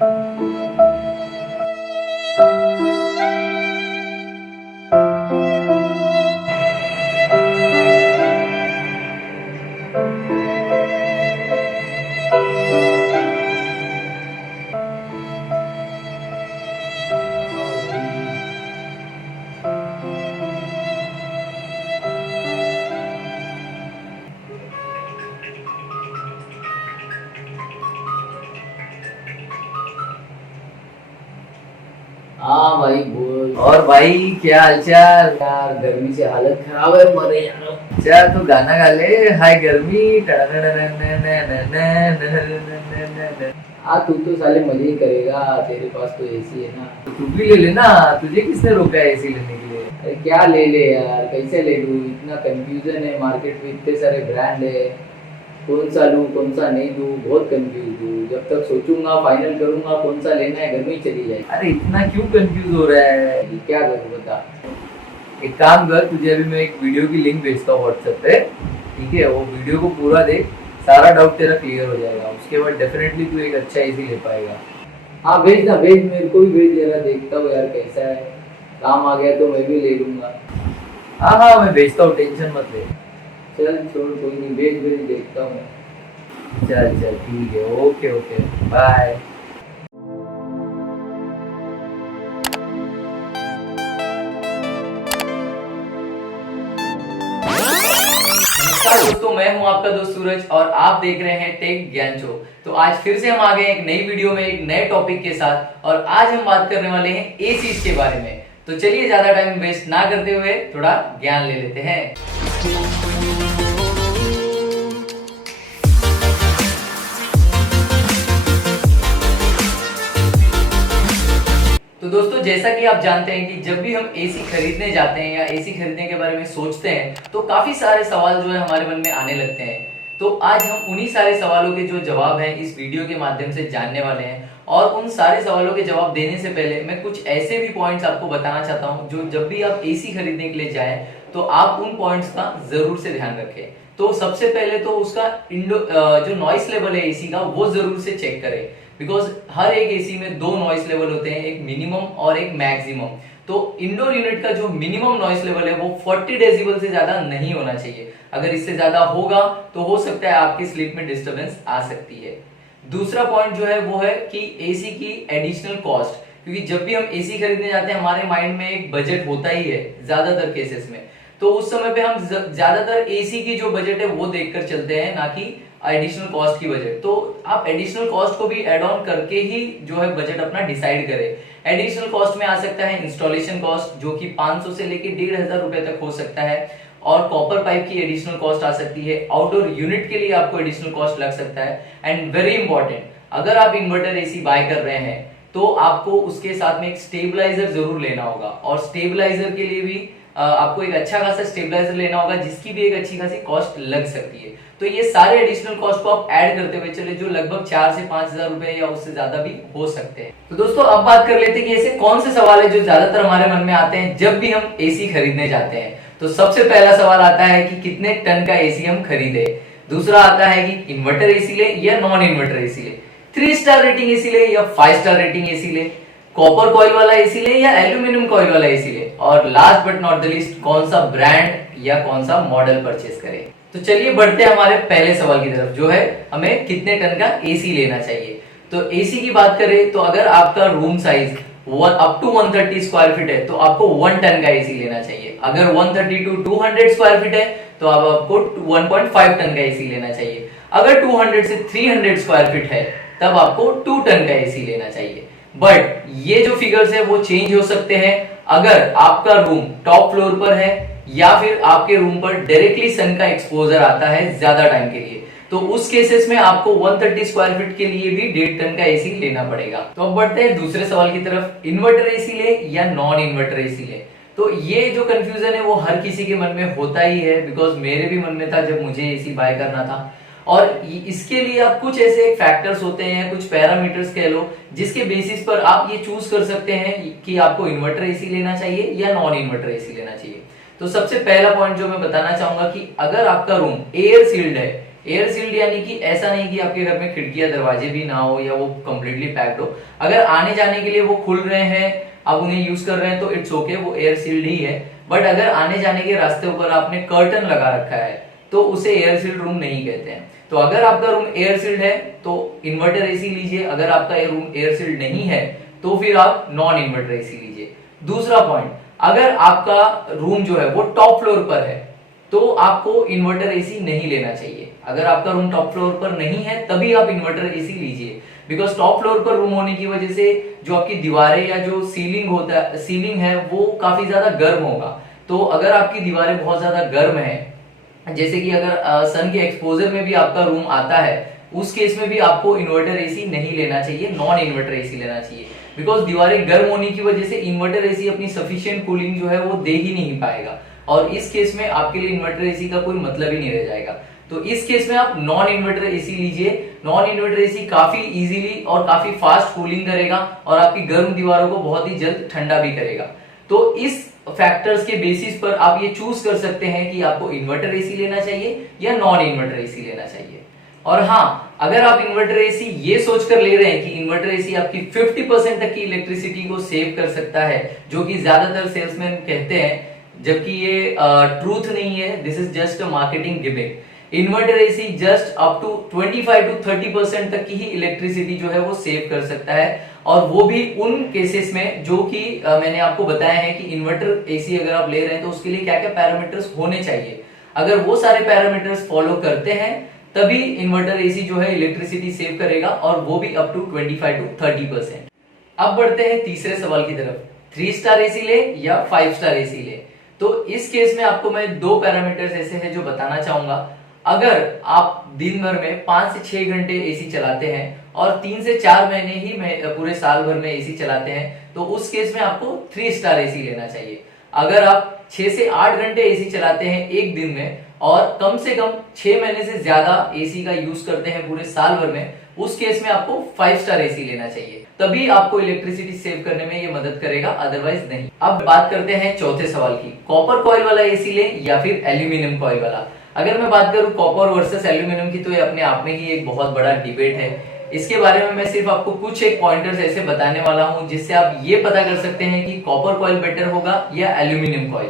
हाँ भाई बोल। और भाई क्या हालचाल? यार गर्मी से हालत खराब है, मर रहे यार। चल तू गाना गा ले, हाय गर्मी। हाँ तू तो साले मजे ही करेगा, तेरे पास तो एसी है ना, तो तू भी ले लेना। तुझे किसने रोका है एसी लेने के लिए? अरे क्या ले ले यार, कैसे ले लूँ? इतना कंफ्यूजन है, मार्केट में इतने सारे ब्रांड है, कौन सा लूँ कौन सा नहीं लूँ, बहुत कंफ्यूज हूँ। जब तक सोचूंगा फाइनल करूंगा कौन सा लेना है, गर्मी चली जाए। अरे इतना क्यों कंफ्यूज हो रहा है, क्या करूँ बता। एक काम कर, तुझे अभी मैं एक वीडियो की लिंक भेजता हूँ व्हाट्सएप पे, ठीक है? वो वीडियो को पूरा देख, सारा डाउट तेरा क्लियर हो जाएगा। उसके बाद डेफिनेटली तू एक अच्छा एसी ले पाएगा। हाँ भेज ना, भेज, मेरे को भी भेज देना, देखता हूँ यार कैसा है। काम आ गया तो मैं भी ले लूंगा। हाँ हाँ मैं भेजता हूँ, टेंशन मत ले। चल छोड़, कोई नहीं, भेज भेज, देखता हूँ। चल चल ठीक है, ओके ओके, बाय। नमस्कार दोस्तों, मैं हूं आपका दोस्त सूरज और आप देख रहे हैं टेक ज्ञान शो। तो आज फिर से हम आ गए एक नई वीडियो में एक नए टॉपिक के साथ, और आज हम बात करने वाले हैं एसीज के बारे में। तो चलिए ज्यादा टाइम वेस्ट ना करते हुए थोड़ा ज्ञान ले लेते हैं। तो दोस्तों, जैसा कि आप जानते हैं कि जब भी हम एसी खरीदने जाते हैं या एसी खरीदने के बारे में सोचते हैं तो काफी सारे सवाल जो है हमारे मन में आने लगते हैं। तो आज हम उन्हीं सारे सवालों के जो जवाब हैं इस वीडियो के माध्यम से जानने वाले हैं। और उन सारे सवालों के जवाब देने से पहले मैं कुछ ऐसे भी पॉइंट्स आपको बताना चाहता हूं जो जब भी आप एसी खरीदने के लिए जाएं तो आप उन पॉइंट्स का जरूर से ध्यान रखें। तो सबसे पहले तो उसका जो नॉइस लेवल है एसी का, वो जरूर से चेक करें। बिकॉज हर एक एसी में दो नॉइस लेवल होते हैं, एक मिनिमम और एक मैक्सिमम। तो इंडोर यूनिट का जो मिनिमम नॉइस लेवल है वो 40 डेसिबल से ज्यादा नहीं होना चाहिए। अगर इससे ज्यादा होगा तो हो सकता है आपकी स्लीप में डिस्टरबेंस आ सकती है। दूसरा पॉइंट जो है वो है कि एसी की एडिशनल कॉस्ट, क्योंकि जब भी हम एसी खरीदने जाते हैं हमारे माइंड में एक बजट होता ही है ज्यादातर केसेस में। तो उस समय पे हम ज्यादातर एसी की जो बजट है वो देखकर चलते हैं, ना कि एडिशनल कॉस्ट की बजट। तो आप एडिशनल कॉस्ट को भी एड ऑन करके ही जो है बजट अपना डिसाइड करें। एडिशनल कॉस्ट में आ सकता है इंस्टॉलेशन कॉस्ट, जो कि 500 से लेके 1500 रुपए तक हो सकता है। और कॉपर पाइप की एडिशनल कॉस्ट आ सकती है। आउटडोर यूनिट के लिए आपको एडिशनल कॉस्ट लग सकता है। एंड वेरी इंपॉर्टेंट, अगर आप इन्वर्टर एसी बाय कर रहे हैं तो आपको उसके साथ में एक स्टेबलाइजर जरूर लेना होगा। और स्टेबलाइजर के लिए भी आपको एक अच्छा खासा स्टेबलाइजर लेना होगा, जिसकी भी एक अच्छी खासी कॉस्ट लग सकती है। तो ये सारे एडिशनल कॉस्ट को आप ऐड करते हुए चले, जो लगभग 4 से 5,000 रुपए या उससे ज्यादा भी हो सकते हैं। तो दोस्तों, अब बात कर लेते हैं कि ऐसे कौन से सवाल है जो ज्यादातर हमारे मन में आते हैं जब भी हम एसी खरीदने जाते हैं। तो सबसे पहला सवाल आता है कि कितने टन का एसी हम खरीदे। दूसरा आता है कि इन्वर्टर एसी ले या नॉन इन्वर्टर एसी ले, 3 स्टार रेटिंग एसी ले या 5 स्टार रेटिंग एसी ले, कॉपर कॉइल वाला एसी ले या एल्यूमिनियम कॉइल वाला एसी ले, और last but not the list, कौन सा ब्रांड या कौन सा मॉडल परचेस करें। तो चलिए बढ़ते हैं हमारे पहले सवाल की तरफ, जो है हमें कितने टन का एसी लेना चाहिए। तो एसी की बात करें तो अगर आपका room size up to 130 square feet है तो आपको 1 टन का एसी लेना चाहिए। अगर 130 टू 200 स्क्वायर फीट है तो आपको 1.5 टन का एसी लेना चाहिए। अगर 200 से 300 स्क्वायर फीट है तब आपको 2 टन का एसी लेना चाहिए। बट ये जो फिगर्स है वो चेंज हो सकते हैं अगर आपका रूम टॉप फ्लोर पर है या फिर आपके रूम पर डायरेक्टली सन का एक्सपोजर आता है ज्यादा टाइम के लिए। तो उस केसेस में आपको 130 स्क्वायर फीट के लिए भी 1.5 टन का एसी लेना पड़ेगा। तो अब बढ़ते हैं दूसरे सवाल की तरफ, इन्वर्टर एसी ले या नॉन इन्वर्टर एसी ले। तो ये जो कंफ्यूजन है वो हर किसी के मन में होता ही है, बिकॉज मेरे भी मन में था जब मुझे एसी बाय करना था। और इसके लिए आप कुछ ऐसे फैक्टर्स होते हैं, कुछ पैरामीटर्स कह लो, जिसके बेसिस पर आप ये चूज कर सकते हैं कि आपको इन्वर्टर एसी लेना चाहिए या नॉन इन्वर्टर एसी लेना चाहिए। तो सबसे पहला पॉइंट जो मैं बताना चाहूंगा कि अगर आपका रूम एयर सील्ड है, एयर सील्ड यानी कि ऐसा नहीं कि आपके घर में खिड़कियां दरवाजे भी ना हो या वो कंप्लीटली पैक्ड हो। अगर आने जाने के लिए वो खुल रहे हैं, आप उन्हें यूज कर रहे हैं तो इट्स ओके, वो एयर सील्ड ही है। बट अगर आने जाने के रास्ते ऊपर आपने कर्टन लगा रखा है तो उसे एयर सील्ड रूम नहीं कहते हैं। तो अगर आपका रूम एयर सील्ड है तो इन्वर्टर एसी लीजिए, अगर आपका रूम एयर सील्ड नहीं है तो फिर आप नॉन इन्वर्टर एसी लीजिए। दूसरा पॉइंट, अगर आपका रूम जो है वो टॉप फ्लोर पर है तो आपको इन्वर्टर एसी नहीं लेना चाहिए। अगर आपका रूम टॉप फ्लोर पर नहीं है तभी आप इन्वर्टर एसी लीजिए, बिकॉज टॉप फ्लोर पर रूम होने की वजह से जो आपकी दीवारें या जो सीलिंग है वो काफी ज्यादा गर्म होगा। तो अगर आपकी दीवारें बहुत ज्यादा गर्म है, जैसे कि अगर सन के एक्सपोजर में भी आपका रूम आता है, उस केस में भी आपको इन्वर्टर एसी नहीं लेना चाहिए, नॉन इन्वर्टर एसी लेना चाहिए। बिकॉज दीवारें गर्म होने की वजह से इन्वर्टर एसी अपनी सफिशिएंट कूलिंग जो है वो दे ही नहीं पाएगा, और इस केस में आपके लिए इन्वर्टर एसी का कोई मतलब ही नहीं रह जाएगा। तो इस केस में आप नॉन इन्वर्टर एसी लीजिए। नॉन इन्वर्टर एसी काफी इजीली और काफी फास्ट कूलिंग करेगा और आपकी गर्म दीवारों को बहुत ही जल्द ठंडा भी करेगा। तो इस फैक्टर्स के बेसिस पर आप ये चूज कर सकते हैं कि आपको इन्वर्टर एसी लेना चाहिए या नॉन इन्वर्टर एसी लेना चाहिए। और हाँ, अगर आप इन्वर्टर एसी ये सोचकर ले रहे हैं कि इन्वर्टर एसी आपकी 50% तक की इलेक्ट्रिसिटी को सेव कर सकता है, जो कि ज्यादातर सेल्समैन कहते हैं, जबकि ये ट्रूथ नहीं है, this is just a marketing gimmick. Inverter AC just up to 25 to 30% तक की ही इलेक्ट्रिसिटी जो है वो सेव कर सकता है, और वो भी उन केसेस में जो कि मैंने आपको बताया है कि इन्वर्टर एसी अगर आप ले रहे हैं तो उसके लिए क्या क्या पैरामीटर्स होने चाहिए। अगर वो सारे पैरामीटर्स फॉलो करते हैं तभी इन्वर्टर एसी जो है इलेक्ट्रिसिटी सेव करेगा, और वो भी अप टू 25 to 30%। अब बढ़ते हैं तीसरे सवाल की तरफ, 3 स्टार एसी ले या 5 स्टार एसी ले। तो इस केस में आपको मैं 2 पैरामीटर्स ऐसे हैं जो बताना चाहूंगा। अगर आप दिन भर में 5 से 6 घंटे एसी चलाते हैं और 3 से 4 महीने ही पूरे साल भर में एसी चलाते हैं तो उस केस में आपको 3 स्टार एसी लेना चाहिए। अगर आप 6 से 8 घंटे एसी चलाते हैं एक दिन में और कम से कम 6 महीने से ज्यादा एसी का यूज करते हैं पूरे साल भर में, उस केस में आपको 5 स्टार एसी लेना चाहिए, तभी आपको इलेक्ट्रिसिटी सेव करने में ये मदद करेगा, अदरवाइज नहीं। अब बात करते हैं चौथे सवाल की, कॉपर कॉइल वाला एसी ले या फिर एल्यूमिनियम कॉइल वाला। अगर मैं बात करूं कॉपर वर्सेस एल्यूमिनियम की, तो ये अपने आप में ही एक बहुत बड़ा डिबेट है। इसके बारे में मैं सिर्फ आपको कुछ एक पॉइंटर्स ऐसे बताने वाला हूं जिससे आप ये पता कर सकते हैं कि कॉपर कॉइल बेटर होगा या एल्यूमिनियम कॉइल।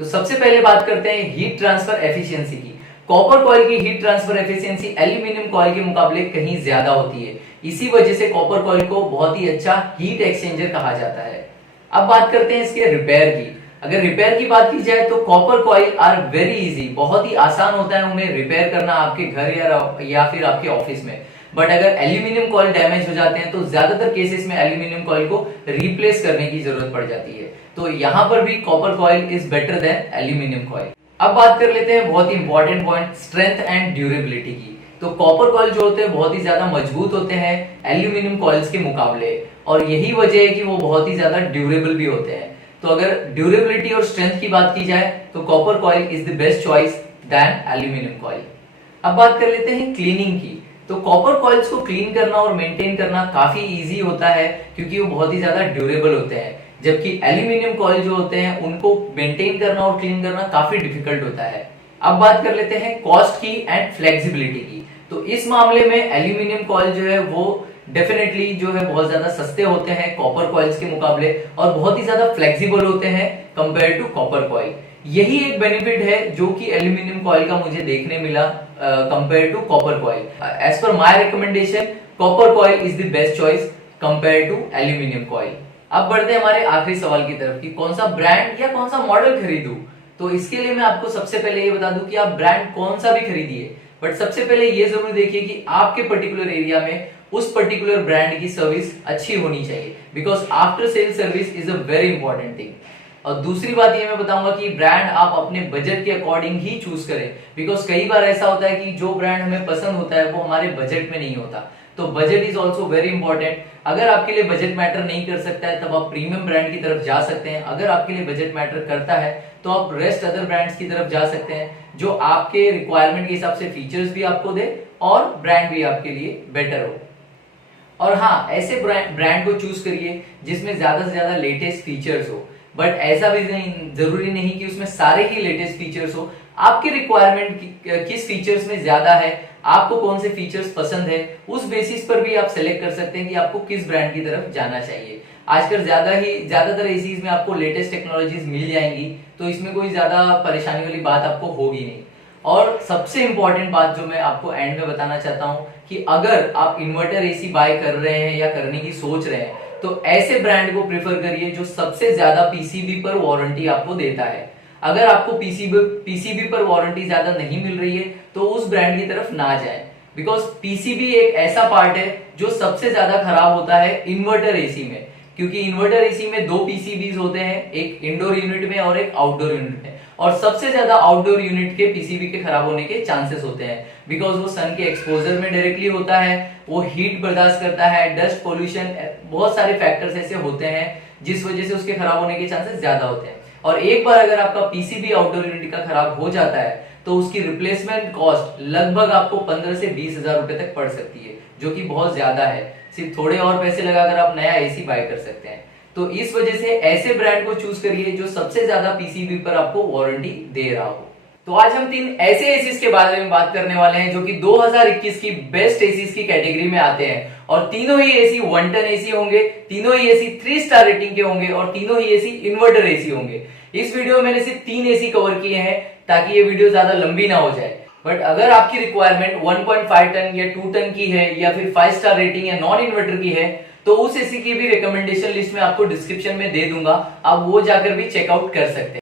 तो सबसे पहले बात करते हैं हीट ट्रांसफर एफिशिएंसी की। कॉपर कॉइल की heat transfer efficiency aluminium coil के मुकाबले कहीं ज्यादा होती है। इसी वजह से कॉपर कॉइल को बहुत ही अच्छा हीट एक्सचेंजर कहा जाता है। अब बात करते हैं इसके रिपेयर की। अगर रिपेयर की बात की जाए तो copper coil are very easy, बहुत ही आसान होता है उन्हें रिपेयर करना आपके घर या फिर आपके ऑफिस में। बट अगर एल्यूमिनियम कॉइल डैमेज हो जाते हैं तो ज्यादातर केसेस में एल्यूमिनियम कॉइल को रिप्लेस करने की जरूरत पड़ जाती है। तो यहाँ पर भी copper coil is better than aluminium coil. अब बात कर लेते हैं बहुत ही important point, strength and durability की। तो कॉपर कॉइल जो होते हैं बहुत ही ज्यादा मजबूत होते हैं एल्यूमिनियम कॉइल्स के मुकाबले, और यही वजह है कि वो बहुत ही ज्यादा ड्यूरेबल भी होते हैं। तो अगर ड्यूरेबिलिटी और स्ट्रेंथ की बात की जाए तो copper coil is the best choice then aluminium coil. अब बात कर लेते हैं क्लीनिंग की। तो कॉपर कॉइल्स को क्लीन करना और मेंटेन करना काफी इजी होता है क्योंकि वो बहुत ही ज्यादा ड्यूरेबल होते हैं, जबकि एल्यूमिनियम कॉइल जो होते हैं उनको मेंटेन करना और क्लीन करना काफी डिफिकल्ट होता है। अब बात कर लेते हैं कॉस्ट की एंड फ्लेक्सिबिलिटी की। तो इस मामले में एल्यूमिनियम कॉइल जो है वो डेफिनेटली जो है बहुत ज्यादा सस्ते होते हैं कॉपर कॉइल्स के मुकाबले, और बहुत ही ज्यादा फ्लेक्सिबल होते हैं कंपेयर टू कॉपर कॉइल। यही एक बेनिफिट है जो कि एल्यूमिनियम कॉइल का मुझे देखने मिला compare to copper coil. As per my recommendation copper coil is the best choice compare to aluminium coil. अब बढ़ते हैं हमारे आखिरी सवाल की तरफ कि कौन सा ब्रांड या कौन सा मॉडल खरीदूं। तो इसके लिए मैं आपको सबसे पहले ये बता दूं कि आप ब्रांड कौन सा भी खरीदिए, बट सबसे पहले ये जरूर देखिए कि आपके पर्टिकुलर एरिया में उस पर्टिकुलर ब्रांड की सर्विस अच्छी होनी चाहिए, because after sale service is a very important thing. और दूसरी बात ये मैं बताऊंगा कि ब्रांड आप अपने बजट के अकॉर्डिंग ही चूज करें, बिकॉज कई बार ऐसा होता है कि जो ब्रांड हमें पसंद होता है वो हमारे बजट में नहीं होता। तो budget is also very important. अगर आपके लिए बजट मैटर नहीं कर सकता है तब आप प्रीमियम ब्रांड की तरफ जा सकते हैं। अगर आपके लिए बजट मैटर करता है तो आप रेस्ट अदर ब्रांड्स की तरफ जा सकते हैं जो आपके रिक्वायरमेंट के हिसाब से फीचर्स भी आपको दे और ब्रांड भी आपके लिए बेटर हो। और हाँ, ऐसे ब्रांड को चूज करिए जिसमें ज्यादा से ज्यादा लेटेस्ट फीचर्स हो, बट ऐसा भी जरूरी नहीं कि उसमें सारे ही लेटेस्ट फीचर्स हो। आपकी रिक्वायरमेंट किस फीचर्स में ज्यादा है, आपको कौन से फीचर्स पसंद है, उस बेसिस पर भी आप सेलेक्ट कर सकते हैं कि आपको किस ब्रांड की तरफ जाना चाहिए। आजकल ज्यादातर एसीज में आपको लेटेस्ट टेक्नोलॉजीज मिल जाएंगी, तो इसमें कोई ज्यादा परेशानी वाली बात आपको होगी नहीं। और सबसे इंपॉर्टेंट बात जो मैं आपको एंड में बताना चाहता हूं कि अगर आप इन्वर्टर एसी बाय कर रहे हैं या करने की सोच रहे हैं, तो ऐसे ब्रांड को प्रेफर करिए जो सबसे ज्यादा पीसीबी पर वारंटी आपको देता है। अगर आपको पीसीबी पर वारंटी ज्यादा नहीं मिल रही है तो उस ब्रांड की तरफ ना जाए, बिकॉज पीसीबी एक ऐसा पार्ट है जो सबसे ज्यादा खराब होता है इन्वर्टर एसी में। क्योंकि इन्वर्टर एसी में दो पीसीबीज होते हैं, एक इंडोर यूनिट में और एक आउटडोर यूनिट में, और सबसे ज्यादा आउटडोर यूनिट के पीसीबी के खराब होने के चांसेस होते हैं, बिकॉज वो सन के एक्सपोजर में डायरेक्टली होता है, वो हीट बर्दाश्त करता है, डस्ट पोल्यूशन, बहुत सारे फैक्टर्स ऐसे होते हैं जिस वजह से उसके खराब होने के चांसेस ज्यादा होते हैं। और एक बार अगर आपका पीसीबी आउटडोर यूनिट का खराब हो जाता है तो उसकी रिप्लेसमेंट कॉस्ट लगभग आपको 15 से 20 हजार रुपए तक पड़ सकती है, जो कि बहुत ज्यादा है। सिर्फ थोड़े और पैसे लगाकर आप नया एसी बाय कर सकते हैं। तो इस वजह से ऐसे ब्रांड को चूज करिए जो सबसे ज्यादा पीसीबी पर आपको वारंटी दे रहा हो। तो आज हम 3 ऐसे एसीज के बारे में बात करने वाले हैं जो कि 2021 की बेस्ट एसीज की कैटेगरी में आते हैं, और तीनों ही एसी 1 टन एसी होंगे, तीनों ही एसी 3 स्टार रेटिंग के होंगे, और तीनों ही एसी इन्वर्टर एसी होंगे। इस वीडियो में मैंने सिर्फ 3 एसी कवर किए हैं ताकि ये वीडियो ज्यादा लंबी ना हो जाए। बट अगर आपकी रिक्वायरमेंट 1.5 टन या 2 टन की है या फिर 5 स्टार रेटिंग या नॉन इन्वर्टर की है, तो उस एसी की भी रिकमेंडेशन लिस्ट में आपको डिस्क्रिप्शन में दे दूंगा, आप वो जाकर भी चेकआउट कर सकते हैं।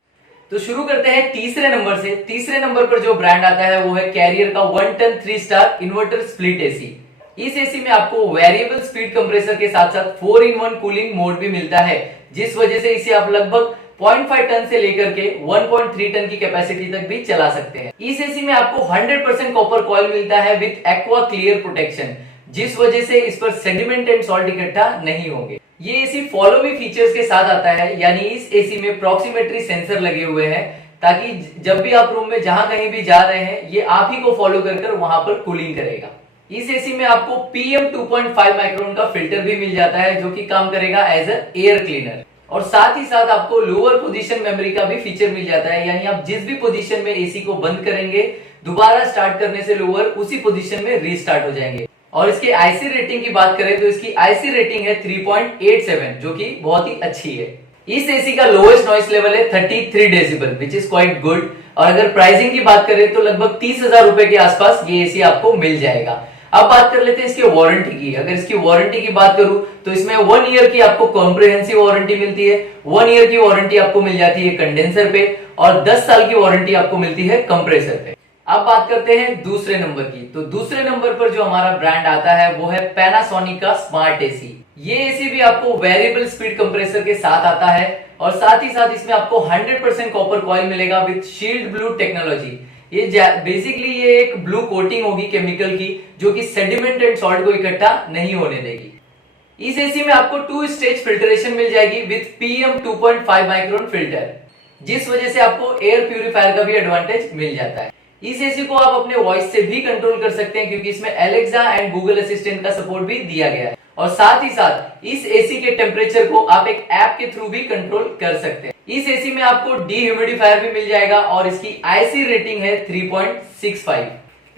तो शुरू करते हैं तीसरे नंबर से। तीसरे नंबर पर जो ब्रांड आता है वो है कैरियर का 1 ton 3 star inverter split AC. इस एसी में आपको वेरिएबल स्पीड कंप्रेसर के साथ साथ 4-in-1 कूलिंग मोड भी मिलता है, जिस वजह से इसे आप लगभग 0.5 टन से लेकर के 1.3 टन की कैपेसिटी तक भी चला सकते हैं। इस एसी में आपको 100% कॉपर कॉइल मिलता है विद एक्वा क्लियर प्रोटेक्शन, जिस वजह से इस पर सेडिमेंट एंड सॉल्ट इकट्ठा नहीं होंगे। ये एसी फॉलो मी फीचर्स के साथ आता है, यानी इस एसी में प्रॉक्सिमेट्री सेंसर लगे हुए हैं, ताकि जब भी आप रूम में जहां कहीं भी जा रहे हैं ये आप ही को फॉलो कर वहां पर कूलिंग करेगा। इस एसी में आपको PM 2.5 माइक्रोन का फिल्टर भी मिल जाता है, जो कि काम करेगा एज अ एयर क्लीनर। और साथ ही साथ आपको लोअर पोजीशन मेमोरी का भी फीचर मिल जाता है, यानी आप जिस भी पोजीशन में एसी को बंद करेंगे दोबारा स्टार्ट करने से लोअर उसी पोजीशन में रीस्टार्ट हो जाएंगे। और इसके आईसी रेटिंग की बात करें तो इसकी आईसी रेटिंग है 3.87, जो कि बहुत ही अच्छी है। इस एसी का लोएस्ट नॉइस लेवल है 33 decibel, which is quite good. और अगर प्राइसिंग की बात करें तो लगभग 30,000 रुपए के आसपास ये एसी आपको मिल जाएगा। अब बात कर लेते हैं इसकी वारंटी की। अगर इसकी वारंटी की बात करूं तो इसमें 1 ईयर की आपको कॉम्प्रिहेंसिव वारंटी मिलती है, 1 ईयर की वारंटी आपको मिल जाती है कंडेंसर पे, और 10 साल की वारंटी आपको मिलती है कंप्रेसर पे। अब बात करते हैं दूसरे नंबर की। तो दूसरे नंबर पर जो हमारा ब्रांड आता है वो है पैनासोनिक का स्मार्ट एसी। ये एसी भी आपको वेरिएबल स्पीड कंप्रेसर के साथ आता है, और साथ ही साथ इसमें आपको 100% कॉपर कॉइल मिलेगा विद शील्ड ब्लू टेक्नोलॉजी। ये बेसिकली ये एक ब्लू कोटिंग होगी केमिकल की, जो कि सेडिमेंट एंड सॉल्ट को इकट्ठा नहीं होने देगी। इस एसी में आपको 2 स्टेज फिल्ट्रेशन मिल जाएगी विद PM 2.5 माइक्रोन फिल्टर, जिस वजह से आपको एयर प्यूरिफायर का भी एडवांटेज मिल जाता है। इस एसी को आप अपने वॉइस से भी कंट्रोल कर सकते हैं, क्योंकि इसमें एलेक्सा एंड गूगल असिस्टेंट का सपोर्ट भी दिया गया है। और साथ ही साथ इस एसी के टेम्परेचर को आप एक ऐप के थ्रू भी कंट्रोल कर सकते हैं। इस एसी में आपको डीह्यूमिडिफायर भी मिल जाएगा, और इसकी आईसी रेटिंग है 3.65।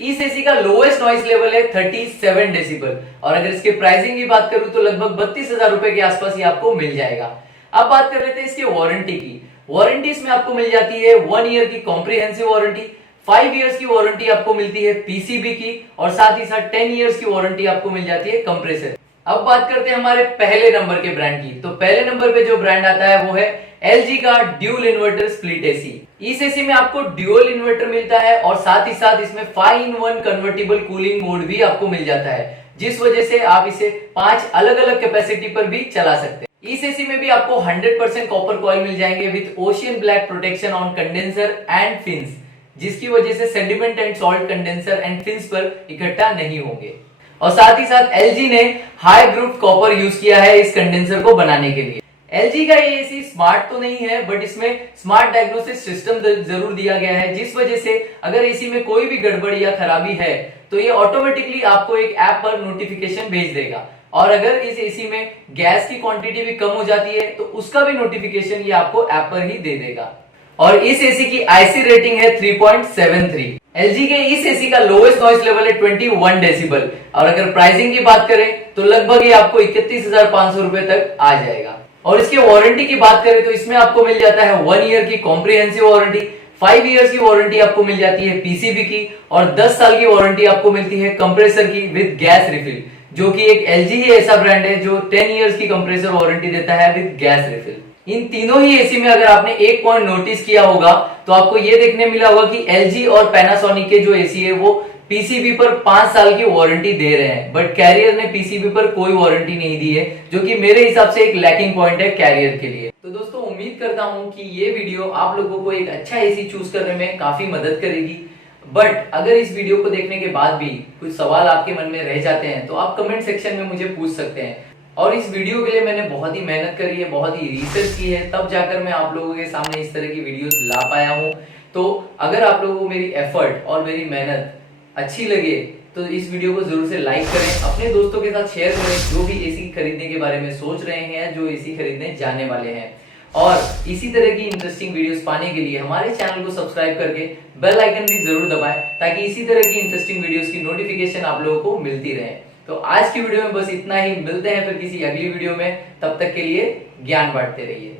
इस एसी का लोएस्ट नॉइस लेवल है 37 डेसिबल, और अगर इसके प्राइसिंग की बात करूं तो लगभग 32,000 रुपए के आसपास ये आपको मिल जाएगा। अब बात कर लेते हैं इसकी वारंटी की। वारंटी इसमें आपको मिल जाती है 1 ईयर की कॉम्प्रिहेंसिव वारंटी, 5 इयर्स की वारंटी आपको मिलती है पीसीबी की, और साथ ही साथ 10 इयर्स की वारंटी आपको मिल जाती है कंप्रेसर। अब बात करते हैं हमारे पहले नंबर के ब्रांड की। तो पहले नंबर पे जो ब्रांड आता है वो है LG का ड्यूल इन्वर्टर स्प्लिट एसी। इस एसी में आपको ड्यूल इन्वर्टर मिलता है, और साथ ही साथ इसमें 5-in-1 कन्वर्टेबल कूलिंग मोड भी आपको मिल जाता है, जिस वजह से आप इसे 5 अलग अलग कैपेसिटी पर भी चला सकते हैं। इस एसी में भी आपको 100% कॉपर कॉइल मिल जाएंगे with ocean black protection on condenser and fins, जिसकी वजह से sediment and salt condenser and fins पर इकट्ठा नहीं होंगे। और साथ ही साथ LG ने हाई ग्रुप कॉपर यूज किया है इस कंडेंसर को बनाने के लिए। LG का ये एसी स्मार्ट तो नहीं है, बट इसमें स्मार्ट डायग्नोसिस सिस्टम जरूर दिया गया है, जिस वजह से अगर एसी में कोई भी गड़बड़ या खराबी है तो ये ऑटोमेटिकली आपको एक ऐप पर नोटिफिकेशन भेज देगा। और अगर इस एसी में गैस की क्वांटिटी भी कम हो जाती है तो उसका भी नोटिफिकेशन ये आपको ऐप पर ही दे देगा। और इस एसी की आईसी रेटिंग है 3.73। एलजी के इस एसी का लोएस्ट नॉइस लेवल है 21 डेसिबल और अगर प्राइसिंग की बात करें तो लगभग ये आपको 31,500 रुपए तक आ जाएगा। और इसके वारंटी की बात करें तो इसमें आपको मिल जाता है 1 ईयर की कॉम्प्रिहेंसिव वारंटी, 5 इयर्स की वारंटी आपको मिल जाती है पीसीबी की और 10 साल की वारंटी आपको मिलती है कंप्रेसर की विद गैस रिफिल, जो कि एक एलजी ही ऐसा ब्रांड है जो 10 इयर्स की कंप्रेसर वारंटी देता है विद गैस रिफिल। इन तीनों ही एसी में अगर आपने एक पॉइंट नोटिस किया होगा तो आपको ये देखने मिला होगा कि एलजी और पैनासोनिक के जो एसी है वो पीसीबी पर 5 साल की वारंटी दे रहे हैं, बट कैरियर ने पीसीबी पर कोई वारंटी नहीं दी है, जो कि मेरे हिसाब से एक लैकिंग पॉइंट है कैरियर के लिए। तो दोस्तों उम्मीद करता हूं कि ये वीडियो आप लोगों को एक अच्छा एसी चूज करने में काफी मदद करेगी। बट अगर इस वीडियो को देखने के बाद भी कुछ सवाल आपके मन में रह जाते हैं तो आप कमेंट सेक्शन में मुझे पूछ सकते हैं। और इस वीडियो के लिए मैंने बहुत ही मेहनत करी है, बहुत ही रिसर्च की है, तब जाकर मैं आप लोगों के सामने इस तरह की वीडियोस ला पाया हूं। तो अगर आप लोगों को मेरी एफर्ट और मेरी मेहनत अच्छी लगे तो इस वीडियो को जरूर से लाइक करें, अपने दोस्तों के साथ शेयर करें जो भी एसी खरीदने के बारे में सोच रहे हैं, जो एसी खरीदने जाने वाले हैं। और इसी तरह की इंटरेस्टिंग वीडियोस पाने के लिए हमारे चैनल को सब्सक्राइब करके बेल आइकन भी जरूर दबाएं, ताकि इसी तरह की इंटरेस्टिंग वीडियोस की नोटिफिकेशन आप लोगों को मिलती रहे। तो आज की वीडियो में बस इतना ही, मिलते हैं फिर किसी अगली वीडियो में, तब तक के लिए ज्ञान बांटते रहिए।